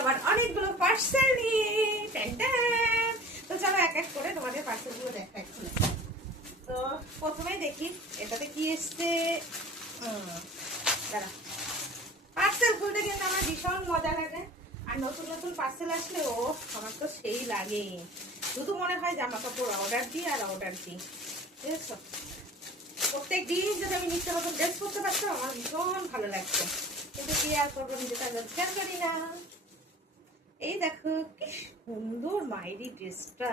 আবার অনেকগুলো পার্সেল নিয়ে। তো চলো এক এক করে তোমাদের পার্সেল গুলো দেখাই খুলে। তো প্রথমেই দেখি এটাতে কি এসছে। দাঁড়া, পার্সেল খুলতে কিন্তু আমার ভীষণ মজা লাগে। আর নতুন নতুন পার্সেল আসলে আমার তো সেই লাগে, শুধু মনে হয় জামা কাপড় অর্ডার দিই আর অর্ডার দিই, বুঝেছো। প্রত্যেক দিন যদি আমি নিত্য নতুন ড্রেস করতে পারতাম আমার ভীষণ ভালো লাগতো, কিন্তু কি আর করবো, নিজেটা রোজগার করি না। এই দেখো কি সুন্দর মাইরি ড্রেসটা।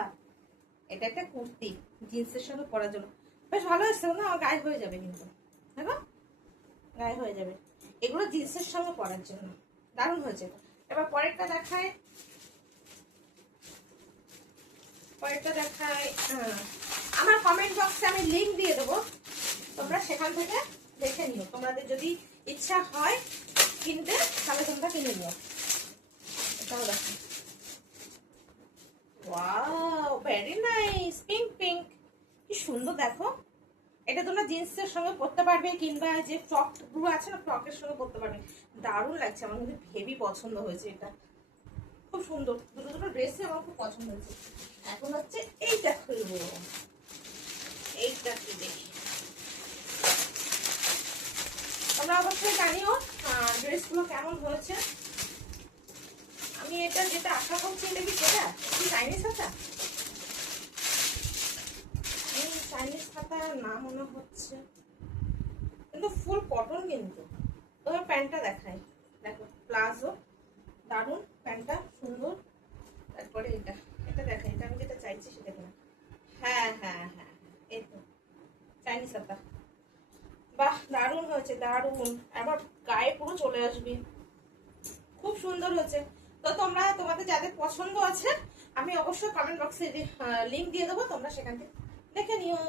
এটা একটা কুর্তি, জিন্সের সঙ্গে পরার জন্য বেশ ভালো এসছে না? আমার গায়ে হয়ে যাবে কিন্তু, দেখো গায়ে হয়ে যাবে। এগুলো জিন্সের সঙ্গে পরার জন্য দারুণ হয়েছে। এবার পরেরটা দেখায়, আমার কমেন্ট বক্সে আমি লিংক দিয়ে দেবো, তোমরা সেখান থেকে দেখে নিও। তোমাদের যদি ইচ্ছা হয় কিনতে তাহলে তোমরা কিনে নিও। এটাও দেখো, wow very nice, pink pink, কি সুন্দর দেখো। এটা তোমরা জিন্সের সঙ্গে পরতে পারবে, কিংবা যে ফ্রক গুলো আছে না ফ্রকের সঙ্গে পরতে পারবে। দারুণ লাগছে, আমার কিন্তু হেভি পছন্দ হয়েছে। এটা খুব সুন্দর, দুটো দুটো ড্রেসই আমার খুব পছন্দ হয়েছে। এখন হচ্ছে এইটা খুলবো, এইটা কি দেখি। তোমরা অবশ্যই জানিও ড্রেসগুলো কেমন হয়েছে। আমি এটা যেটা আশা করছি, এটা কি সেটা কি চাইনিজ খাতা? চাইনিজ খাতার না মনে হচ্ছে, কিন্তু ফুল কটন। কিন্তু তোমার প্যান্টটা দেখাই, দেখো প্লাজো, দারুণ প্যান্টটা সুন্দর। তারপরে এটা এটা দেখাই, এটা আমি যেটা চাইছি সেটা কিনা। হ্যাঁ হ্যাঁ হ্যাঁ, এই তো চাইনিজ খাতা। বাহ দারুণ হয়েছে, দারুণ। আবার গায়ে পুরো চলে আসবে, খুব সুন্দর হয়েছে। তো তোমরা তোমাদের যাদের পছন্দ আছে আমি অবশ্যই কমেন্ট বক্সে লিংক দিয়ে দেবো, তোমরা সেখান থেকে দেখে নিও।